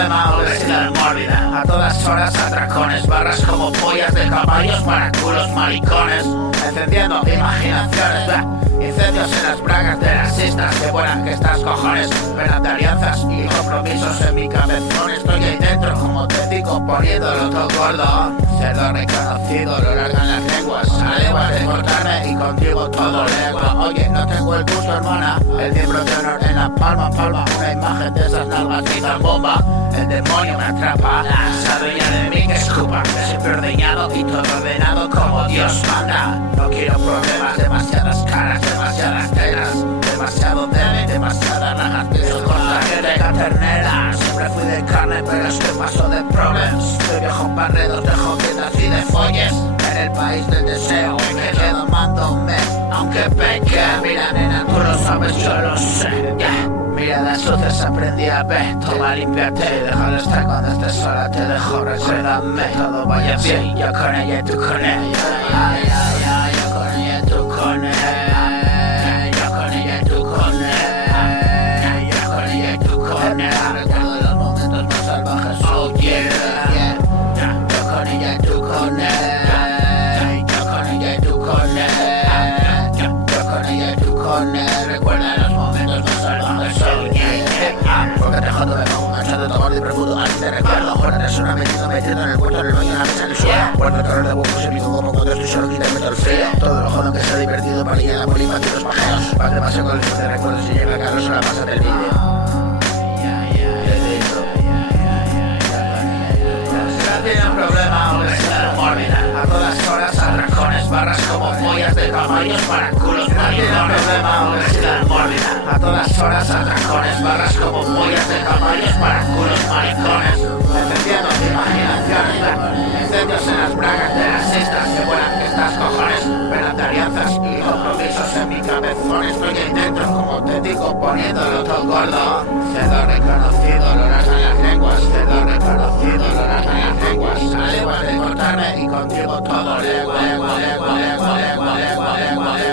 problema, obesidad mórbida. A todas horas atracones, barras como pollas de caballos para culos maricones. Encendiendo imaginaciones, incendios en las bragas de las cistas. Qué buena que estás, cojones. Penas de alianzas y compromisos en mi cabezón. Estoy ahí dentro como tético poniéndolo todo gordo. Cerdo reconocido, lo largan las lenguas. A leguas de cortarme y contigo todo lengua. Oye, no tengo el gusto, hermana. El miembro de honor en la palma, palma. Una imagen de esas nalgas y tan bomba. El demonio me atrapa. Esa dueña de mí que escupa. Siempre ordeñado y todo ordenado como Dios manda. No quiero problemas, demasiadas caras, demasiadas telas. Demasiado tele, demasiadas rajas. Pienso con la ternera. Siempre fui de carne, pero es que paso de problemas. Soy viejo barredos de joquitas y de folles. En el país del deseo me quedo amándome. Aunque peque, mira nena, tú lo sabes, yo lo sé, yeah. Miradas sucias aprendí a ver. Toma, límpiate y déjalo estar cuando estés sola. Te dejo, recuérdame. Todo vaya bien, yo con ella y tú con él. Ay, ay, ay, yo con ella y tú con él. Yo con ella y tú con él. Yo con ella y tú con él. Recuerdo los momentos más salvajes, oh yeah. Yo con ella y tú con él. Yo con ella y tú con él. Yo con ella y tú con él. Recuerda los momentos más salvajes, oh yeah. Porque te jodo de como cansado de tomar de profundo. Así te recuerdo. Ahora eres una metido en el cuarto, en el baño, en la mesa, en el suelo. Guardo el calor de huevos en mi como cuando estoy solo, quítame todo el frío. Todo lo jodo que sea divertido para ir a la poli, para los pajeros. Para que pase con el de recuerdos y llega Carlos a la pasa del vídeo. Tiene un problema, obesidad mórbida. A todas horas atracones, barras como pollas de caballos para culos maricones. Tiene un problema, obesidad mórbida. A todas horas atracones, barras como pollas de caballos para culos maricones. Encendiendo imaginaciones, incendios en las bragas de las cistas. Qué buenas que estás, cojones. Penas de alianzas y compromisos en mi cabezón. Estoy ahí dentro como tético poniéndolo todo gordo. Cerdo reconocido, lo largan las lenguas. Cerdo reconocido, lo largan las lenguas. A leguas de cortarme y contigo todo lengua, lengua, lengua, lengua, lengua, lengua, lengua, lengua.